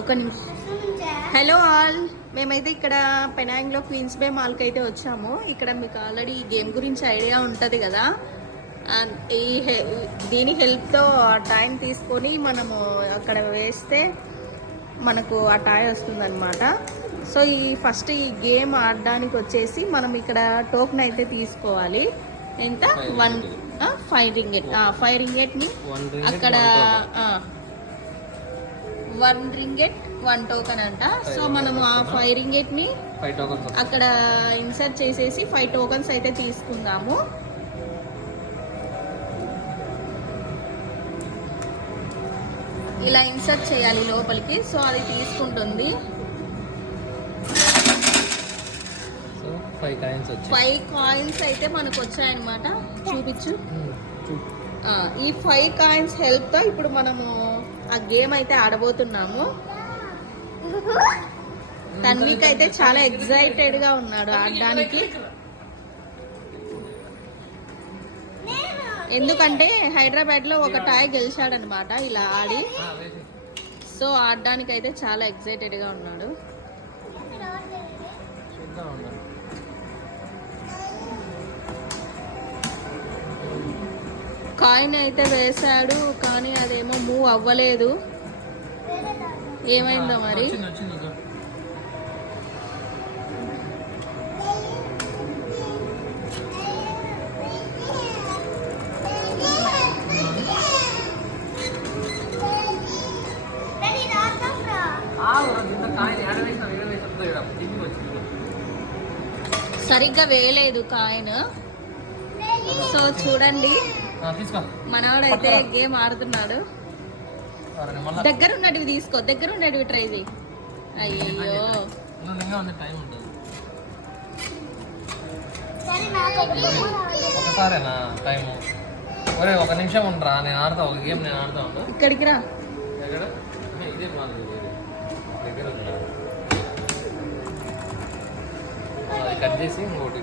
ఒక నిమిషం. Hello all, మేమైతే ఇక్కడ పెనాంగ్లో క్వీన్స్ బే మాల్కి అయితే వచ్చాము. ఇక్కడ మీకు ఆల్రెడీ ఈ గేమ్ గురించి ఐడియా ఉంటుంది కదా. దీని హెల్ప్తో టైం తీసుకొని మనము అక్కడ వేస్తే మనకు ఆ టాయ్ వస్తుందన్నమాట. సో ఫస్ట్ ఈ గేమ్ ఆడడానికి వచ్చేసి మనం ఇక్కడ టోకెన్ అయితే తీసుకోవాలి. ఎంత 5 రింగెట్. 5 రింగెట్ని అక్కడ 1 రింగెట్ 1 టోకెన్ అంట. సో మనము ఆ 5 రింగెట్ని అక్కడ ఇన్సర్ట్ చేసేసి 5 టోకెన్స్ అయితే తీసుకుందాము. ఇలా ఇన్సర్ట్ చేయాలి లోపలికి. సో అది తీసుకుంటుంది. 5 కాయిన్స్ అయితే మనకు వచ్చాయన్నమాట. చూపించు. ఈ 5 కాయిన్స్ హెల్ప్తో ఇప్పుడు మనము ఆ గేమ్ అయితే ఆడబోతున్నాము. తన్విక్ అయితే చాలా ఎక్సైటెడ్గా ఉన్నాడు ఆడడానికి. ఎందుకంటే హైదరాబాద్లో ఒక టాయ్ గెలిచాడనమాట ఇలా ఆడి. సో ఆడడానికి అయితే చాలా ఎక్సైటెడ్గా ఉన్నాడు. కాయిన్ అయితే వేశాడు కానీ అదేమో మూవ్ అవ్వలేదు. ఏమైందో మరి. సరిగ్గా వేయలేదు కాయిన్. సో చూడండి, మనవాడైతే గేమ్ ఆడుతున్నాడు. దగ్గరున్నటివి తీసుకో, దగ్గరున్నటివి ట్రై చేయి. అయ్యో ఒకసారేనా టైం? ఒక నిమిషం ఉండరా, నేను ఆడతా ఒక గేమ్. నేను ఆడతా ఉంటా. ఇక్కడికి రా. ఇదే దగ్గర కట్ చేసి ఇంకోటి